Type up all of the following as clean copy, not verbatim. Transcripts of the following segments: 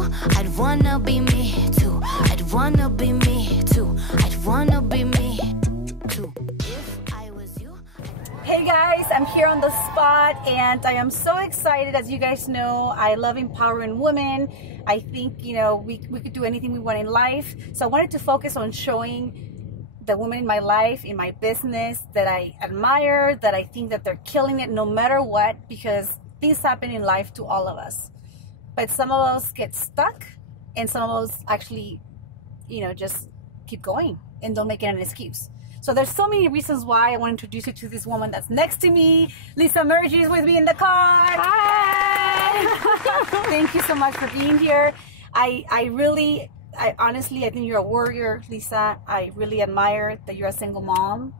you, I'd wanna be me too. I'd wanna be me too. I'd wanna be me too. If I was you. Hey guys, I'm here on the spot and I am so excited. As you guys know, I love empowering women. I think, you know, we could do anything we want in life. So I wanted to focus on showing the women in my life, in my business, that I admire, that I think that they're killing it no matter what, because things happen in life to all of us. But some of us get stuck and some of us actually, you know, just keep going and don't make it an excuse. So there's so many reasons why I want to introduce you to this woman that's next to me. Lisa Mejri is with me in the car. Hi! Thank you so much for being here. I honestly, I think you're a warrior, Lisa. I really admire that you're a single mom,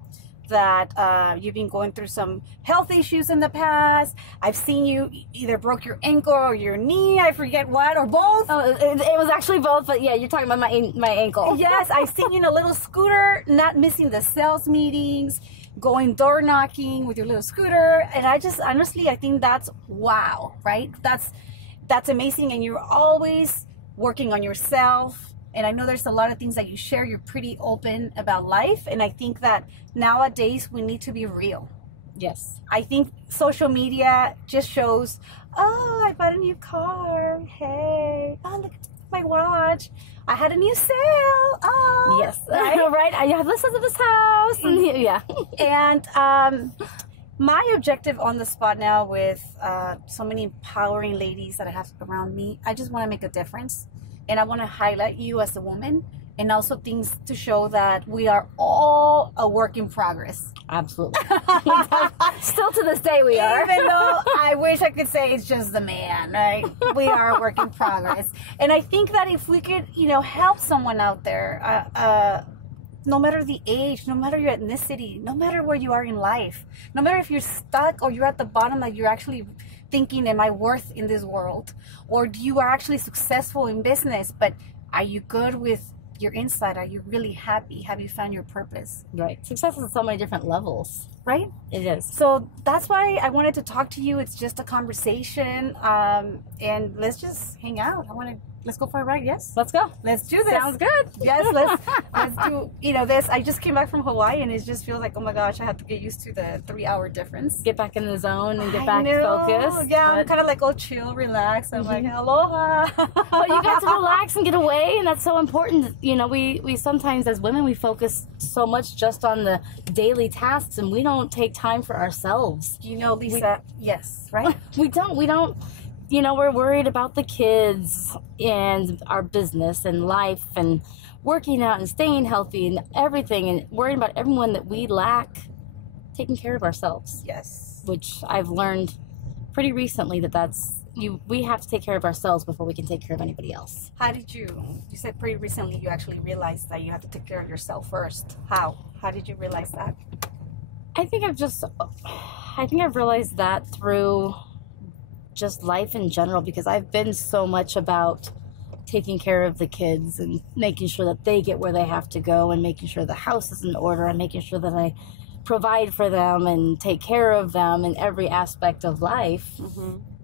that you've been going through some health issues in the past. I've seen you either broke your ankle or your knee, I forget what, or both. Oh, it was actually both, but yeah, you're talking about my ankle. Yes, I've seen you in a little scooter, not missing the sales meetings, going door knocking with your little scooter. And I just, honestly, I think that's wow, right? That's amazing. And you're always working on yourself. And I know there's a lot of things that you share. You're pretty open about life. And I think that nowadays we need to be real. Yes. I think social media just shows, oh, I bought a new car. Hey, oh, look at my watch. I had a new sale. Oh, yes. Right? Right. I have listens of this house. And yeah. And my objective on the spot now with so many empowering ladies that I have around me, I just want to make a difference. And I want to highlight you as a woman, and also things to show that we are all a work in progress. Absolutely. Still to this day we are. Even though I wish I could say it's just the man, right? We are a work in progress. And I think that if we could, you know, help someone out there, no matter the age, no matter your ethnicity, no matter where you are in life, no matter if you're stuck or you're at the bottom, that you're actually thinking, am I worth in this world? Or you are actually successful in business, but are you good with your inside? Are you really happy? Have you found your purpose? Right. Success is on so many different levels. Right? It is. So that's why I wanted to talk to you. It's just a conversation. And let's just hang out. Let's go for a ride. Yes. Let's go. Let's do this. Sounds good. Yes. Let's do, you know, this. I just came back from Hawaii and it just feels like, oh my gosh, I have to get used to the 3-hour difference. Get back in the zone and get back focused. Yeah. I'm kind of like, oh, chill, relax. I'm like, aloha. Well, you got to relax and get away. And that's so important. You know, we sometimes as women, we focus so much just on the daily tasks and we don't take time for ourselves. You know, Lisa, yes, right? We don't, you know, we're worried about the kids and our business and life and working out and staying healthy and everything and worrying about everyone that we lack taking care of ourselves. Yes. Which I've learned pretty recently we have to take care of ourselves before we can take care of anybody else. How did you said pretty recently you actually realized that you have to take care of yourself first. How did you realize that? I think I've realized that through just life in general, because I've been so much about taking care of the kids and making sure that they get where they have to go and making sure the house is in order and making sure that I provide for them and take care of them in every aspect of life,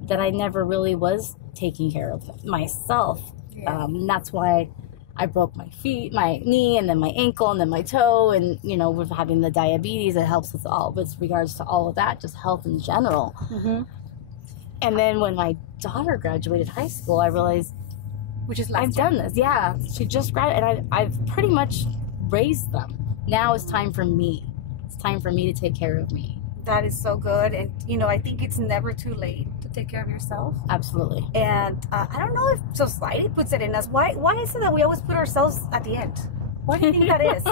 that I never really was taking care of myself. Yeah. That's why I broke my knee, and then my ankle, and then my toe, and you know, with having the diabetes, it helps with regards to all of that, just health in general. And then when my daughter graduated high school, I realized, I've done this. Yeah, she just graduated, and I've pretty much raised them. Now it's time for me. It's time for me to take care of me. That is so good. And you know, I think it's never too late to take care of yourself. Absolutely. And I don't know if society puts it in us. Why is it that we always put ourselves at the end? Why do you think that is?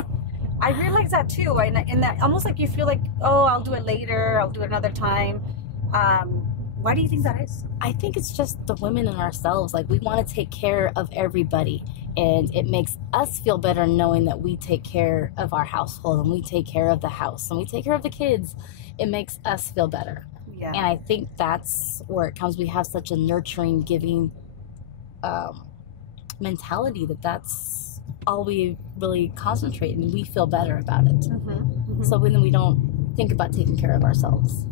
I realize that too. And that almost like you feel like, oh, I'll do it later, I'll do it another time. Why do you think that is? I think it's just the women in ourselves. Like, we want to take care of everybody. And it makes us feel better knowing that we take care of our household and we take care of the house and we take care of the kids. It makes us feel better. Yeah. And I think that's where it comes. We have such a nurturing, giving mentality that's all we really concentrate, and we feel better about it. So then we don't think about taking care of ourselves.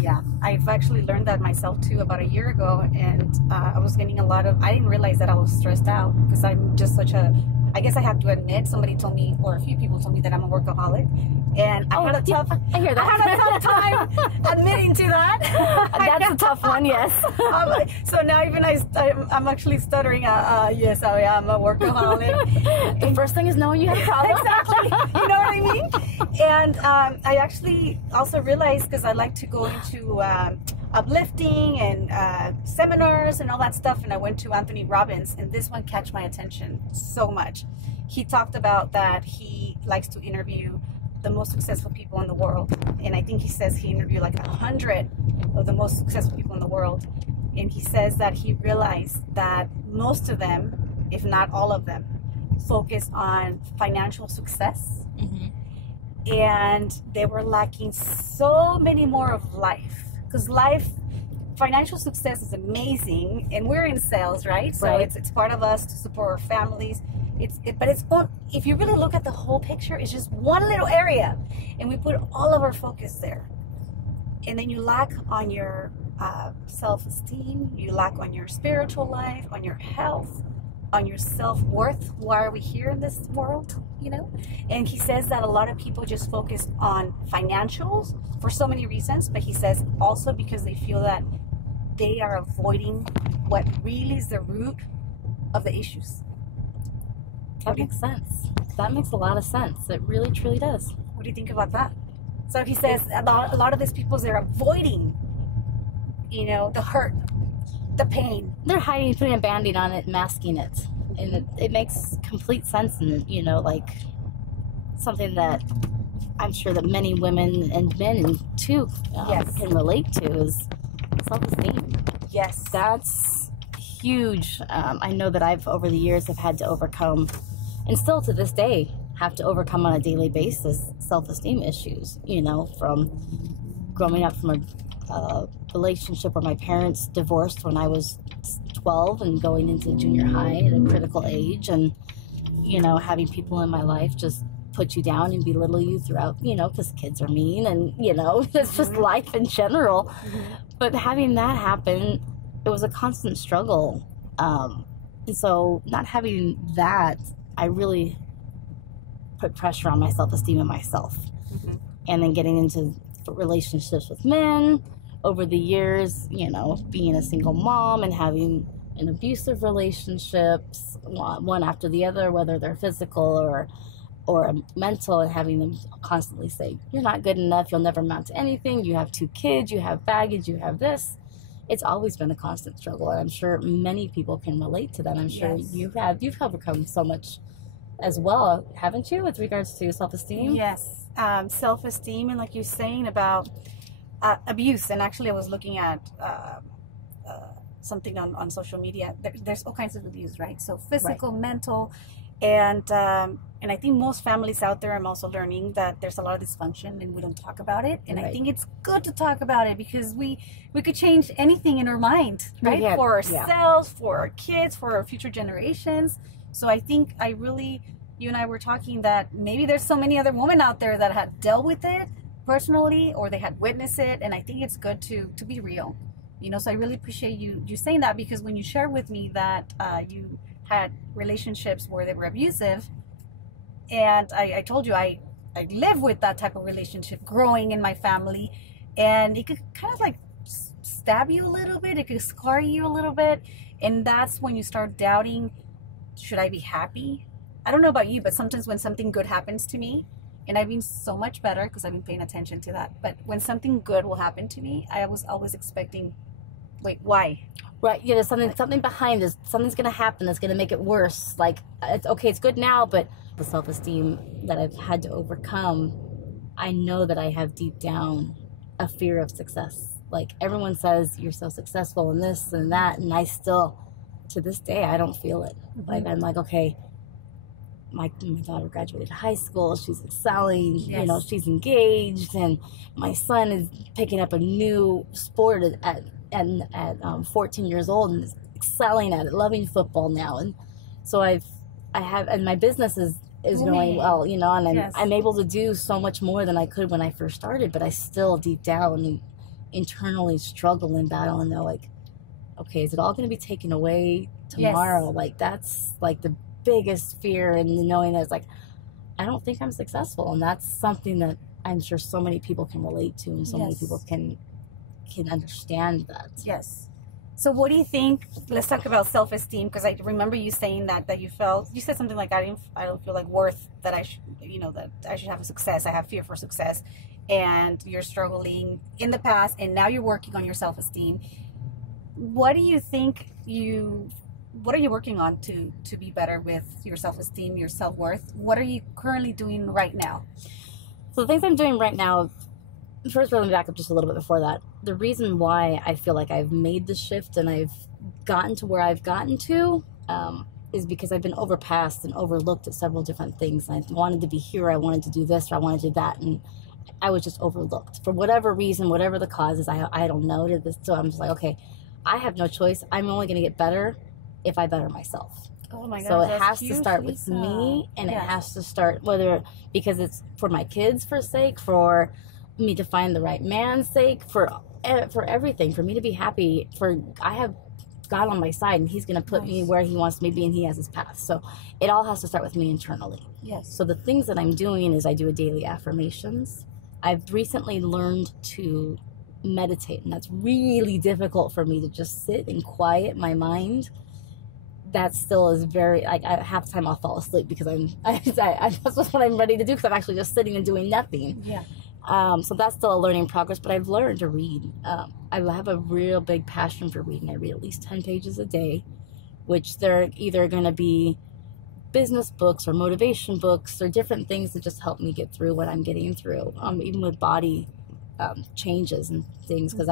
Yeah, I've actually learned that myself too about a year ago, and I was getting a lot of. I didn't realize that I was stressed out because I'm just such a. I guess I have to admit, somebody told me, or a few people told me that I'm a workaholic, and I had a tough. I hear that. I had a tough time admitting to that. That's a tough one, yes. So now even I'm actually stuttering. Yes, I am a workaholic. The first thing is knowing you have a problem. Exactly. You know what I mean? And I actually also realized, because I like to go into uplifting and seminars and all that stuff, and I went to Anthony Robbins, and this one catch my attention so much. He talked about that he likes to interview the most successful people in the world, and I think he says he interviewed like 100 of the most successful people in the world, and he says that he realized that most of them, if not all of them, focus on financial success, and they were lacking so many more of life, because financial success is amazing, and we're in sales, right? So it's part of us to support our families. If you really look at the whole picture, it's just one little area, and we put all of our focus there. And then you lack on your self-esteem, you lack on your spiritual life, on your health, on your self-worth. Why are we here in this world, you know? And he says that a lot of people just focus on financials for so many reasons, but he says also because they feel that they are avoiding what really is the root of the issues. That makes sense. That makes a lot of sense. It really, truly does. What do you think about that? So he says a lot of these people, they're avoiding, you know, the hurt, the pain. They're hiding, putting a Band-Aid on it, masking it. And it makes complete sense. And, you know, like something that I'm sure that many women and men too can relate to is self-esteem. Yes. That's huge. I know that I've, over the years, have had to overcome, and still to this day, have to overcome on a daily basis self-esteem issues, you know, from growing up from a relationship where my parents divorced when I was 12 and going into junior high at a critical age, and, you know, having people in my life just put you down and belittle you throughout, you know, because kids are mean, and, you know, it's just life in general. But having that happen, it was a constant struggle. And so not having that, I really put pressure on my self-esteem and myself. And then getting into relationships with men over the years, you know, being a single mom and having an abusive relationships, one after the other, whether they're physical or mental, and having them constantly say, you're not good enough, you'll never amount to anything, you have 2 kids, you have baggage, you have this. It's always been a constant struggle, and I'm sure many people can relate to that. I'm sure you've overcome so much as well, haven't you, with regards to self-esteem? Yes, self-esteem, and like you're saying about abuse. And actually, I was looking at something on social media. There's all kinds of abuse, right? So physical, mental, and I think most families out there, I'm also learning that there's a lot of dysfunction and we don't talk about it. And I think it's good to talk about it, because we could change anything in our mind, right? For ourselves, for our kids, for our future generations. So I think you and I were talking that maybe there's so many other women out there that had dealt with it personally, or they had witnessed it. And I think it's good to be real, you know. So I really appreciate you saying that, because when you shared with me that you had relationships where they were abusive, and I told you I live with that type of relationship growing in my family, and it could kind of like stab you a little bit, it could scar you a little bit, and that's when you start doubting, should I be happy? I don't know about you, but sometimes when something good happens to me, and I've been so much better because I've been paying attention to that, but when something good will happen to me, I was always expecting, wait, why? Right, yeah, there's something behind this. Something's going to happen that's going to make it worse. Like, it's good now, but the self-esteem that I've had to overcome, I know that I have deep down a fear of success. Like, everyone says, you're so successful in this and that, and I still, to this day, I don't feel it. Like, I'm like, okay, my daughter graduated high school, she's excelling, you know, she's engaged, and my son is picking up a new sport at 14 years old and is excelling at it, loving football now. And so I have, and my business is going well, you know, and I'm able to do so much more than I could when I first started, but I still deep down internally struggle and battle and know, like, okay, is it all going to be taken away tomorrow? Yes. Like, that's like the biggest fear, and knowing that it's like, I don't think I'm successful. And that's something that I'm sure so many people can relate to, and so many people can understand that. Yes. So what do you think? Let's talk about self-esteem, because I remember you saying that you said something like, I don't feel like worth that I should, that I should have a success. I have fear for success, and you're struggling in the past, and now you're working on your self-esteem. What do you think what are you working on to be better with your self-esteem, your self-worth? What are you currently doing right now? So the things I'm doing right now, first, let me back up just a little bit before that. The reason why I feel like I've made the shift and I've gotten to where I've gotten to is because I've been overpassed and overlooked at several different things. I wanted to be here, I wanted to do this, or I wanted to do that, and I was just overlooked. For whatever reason, whatever the cause is, I don't know. So I'm just like, okay, I have no choice. I'm only going to get better if I better myself. Oh my God, so it has huge, to start Lisa. with me, and Yeah. it has to start because it's for my kids' sake, for me to find the right man's sake, for everything, for me to be happy. I have God on my side, and He's going to put me where He wants me to be, and He has His path. So it all has to start with me internally. Yes. So the things that I'm doing is I do a daily affirmations. I've recently learned to meditate, and that's really difficult for me to just sit and quiet my mind. That still is very, like, half the time I'll fall asleep because that's what I'm ready to do, because I'm actually just sitting and doing nothing. Yeah. So that's still a learning progress, but I've learned to read. I have a real big passion for reading. I read at least 10 pages a day, which they're either going to be business books or motivation books or different things that just help me get through what I'm getting through, even with body changes and things, because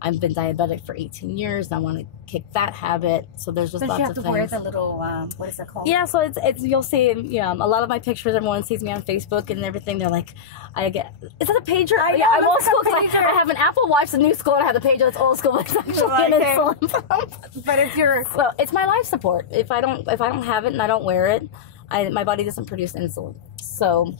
I've been diabetic for 18 years, and I want to kick that habit. So there's just lots of things. You have to wear the little what is that called? Yeah, so it's you'll see, a lot of my pictures, everyone sees me on Facebook and everything, they're like, is that a pager? I know, Yeah, I'm old school, like because I have an Apple Watch, the new school, and I have the pager that's old school, but it's actually an insulin. But it's your... Well, it's my life support. If I don't have it and I don't wear it, my body doesn't produce insulin. So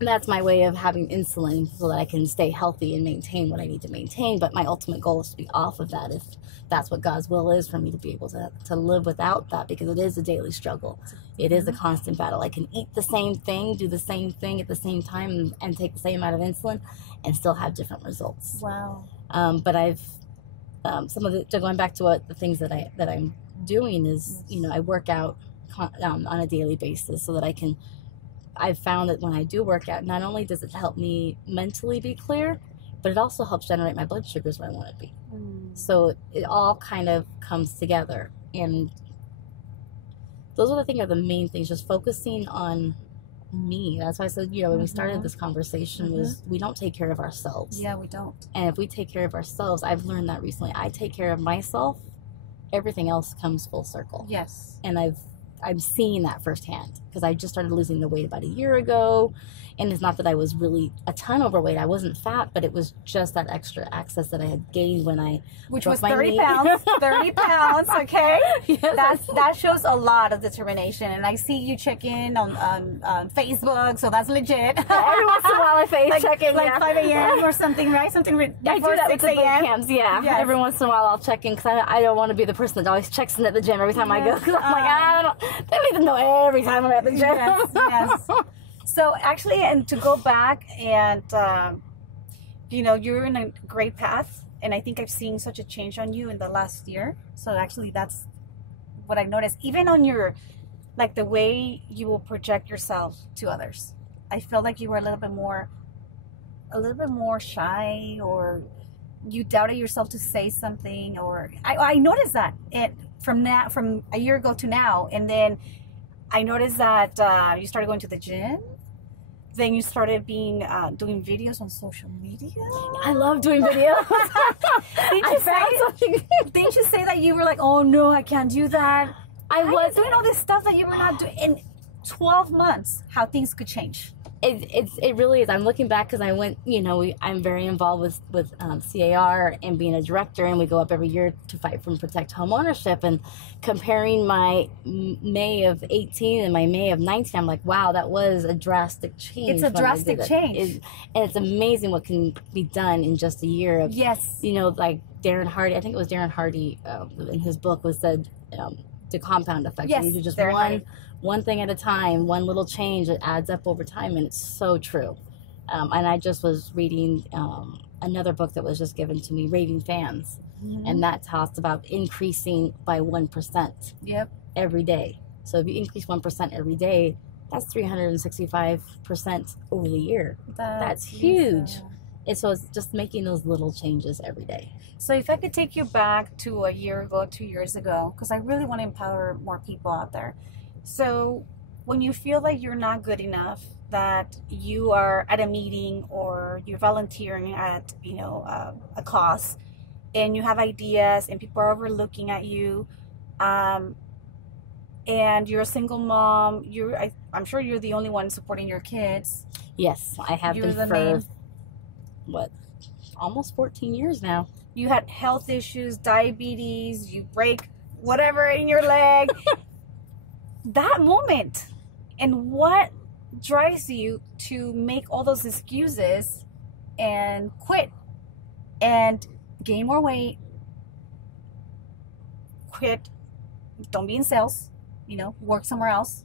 that's my way of having insulin, so that I can stay healthy and maintain what I need to maintain. But my ultimate goal is to be off of that, if that's what God's will is, for me to be able to live without that, because it is a daily struggle. It is a constant battle. I can eat the same thing, do the same thing at the same time, and take the same amount of insulin and still have different results. Wow. But I've going back to the things that I'm doing is, I work out on a daily basis, so that I've found that when I do work out, not only does it help me mentally be clear, but it also helps generate my blood sugars where I want to be. So it all kind of comes together. And those are the main things, just focusing on me. That's why I said, when we started this conversation, was we don't take care of ourselves. Yeah, we don't. And if we take care of ourselves, I've learned that recently, I take care of myself, everything else comes full circle. Yes. And I'm seeing that firsthand, because I just started losing the weight about a year ago, and it's not that I was really a ton overweight. I wasn't fat, but it was just that extra access that I had gained when I which broke was my 30 knee. pounds. 30 pounds. Okay. Yes. That shows a lot of determination, and I see you check in on Facebook, so that's legit. Every once in a while I check in, like 5 a.m. or something, right? Something I do that with the boot camps, yeah. Yes. Every once in a while I'll check in, because I don't want to be the person that always checks in at the gym every time I go, because I'm like, they don't even know every time I'm at the gym. Yes. So actually, and to go back, and you're in a great path, and I think I've seen such a change on you in the last year. So actually, that's what I noticed, even on your, like, the way you will project yourself to others. I felt like you were a little bit more shy, or you doubted yourself to say something, or I noticed that from a year ago to now. And then I noticed that you started going to the gym. Then you started doing videos on social media. I love doing videos. Didn't you say that you were like, oh no, I can't do that? I was doing all this stuff that you were not doing in 12 months. How things could change. It really is. I'm looking back because I went, I'm very involved with CAR and being a director, and we go up every year to fight for and protect home ownership. And comparing my May of 18 and my May of 19, I'm like, wow, that was a drastic change. It's a drastic change. And it's amazing what can be done in just a year. Of, yes. Like Darren Hardy, I think it was Darren Hardy in his book was said, the compound effect. Yes, you do just Hardy. one thing at a time, one little change that adds up over time, and it's so true. And I just was reading another book that was just given to me, Raving Fans, and that talks about increasing by 1% every day. So if you increase 1% every day, that's 365% over the year. That's huge. And so it's just making those little changes every day. So if I could take you back to a year ago, 2 years ago, because I really want to empower more people out there. So when you feel like you're not good enough, that you are at a meeting or you're volunteering at, a cause, and you have ideas and people are overlooking at you, and you're a single mom, I'm sure you're the only one supporting your kids. Yes, I have been for, almost 14 years now. You had health issues, diabetes, you break whatever in your leg. That moment, and what drives you to make all those excuses and quit and gain more weight, quit, don't be in sales, work somewhere else,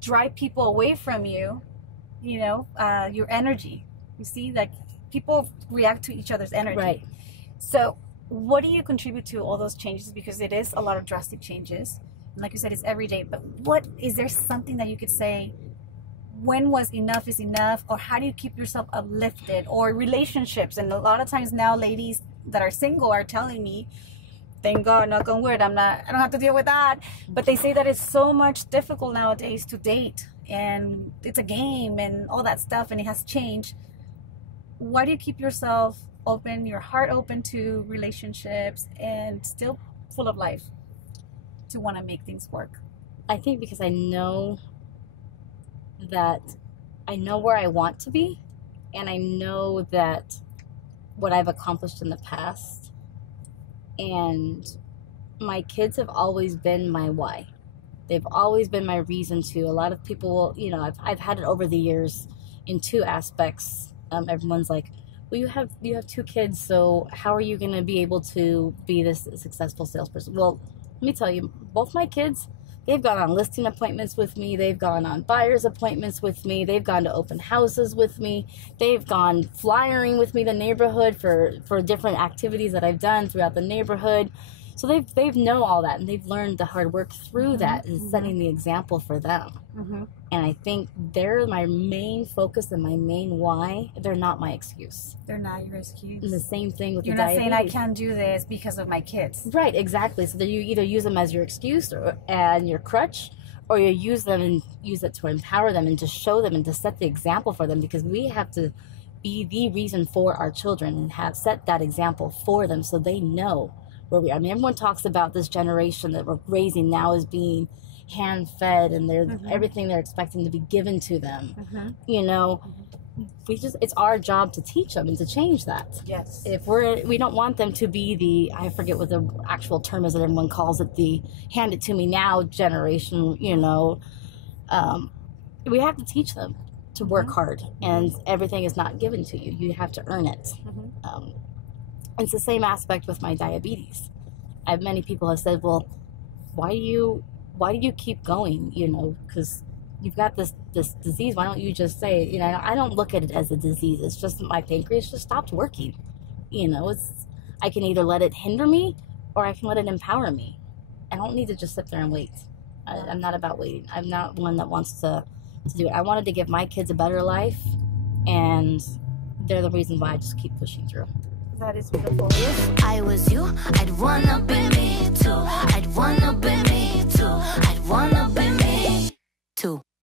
drive people away from you, your energy. You see, like, people react to each other's energy. Right. So what do you contribute to all those changes? Because it is a lot of drastic changes. And like you said, it's every day. But is there something that you could say, when was enough is enough? Or how do you keep yourself uplifted? Or relationships. And a lot of times now, ladies that are single are telling me, thank God, knock on wood, I don't have to deal with that. But they say that it's so much difficult nowadays to date. And it's a game and all that stuff. And it has changed. Why do you keep yourself open, your heart open to relationships, and still full of life to want to make things work? I think because I know where I want to be, and I know that what I've accomplished in the past, and my kids have always been my why. They've always been my reason to. A lot of people will, I've had it over the years in two aspects. Everyone's like, well, you have 2 kids, so how are you going to be able to be this successful salesperson? Well, let me tell you, both my kids, they've gone on listing appointments with me, they've gone on buyer's appointments with me, they've gone to open houses with me, they've gone flyering with me the neighborhood for different activities that I've done throughout the neighborhood. So they've know all that, and they've learned the hard work through that and setting the example for them. And I think they're my main focus and my main why. They're not my excuse. They're not your excuse. And the same thing with You're the not diabetes. saying I can't do this because of my kids. Right, exactly. So that you either use them as your excuse and your crutch, or you use them and use it to empower them and to show them and to set the example for them, because we have to be the reason for our children and have set that example for them so they know where we are. I mean, everyone talks about this generation that we're raising now as being hand-fed, and everything they're expecting to be given to them. It's our job to teach them and to change that. Yes. If we don't want them to be I forget what the actual term is that everyone calls it, the hand it to me now generation, we have to teach them to work hard, and everything is not given to you. You have to earn it. It's the same aspect with my diabetes. Many people have said, well, why do you keep going? Because you've got this disease. Why don't you just say, I don't look at it as a disease. It's just my pancreas just stopped working. I can either let it hinder me or I can let it empower me. I don't need to just sit there and wait. I'm not about waiting. I'm not one that wants to do it. I wanted to give my kids a better life, and they're the reason why I just keep pushing through. That is beautiful. If I was you, I'd wanna be me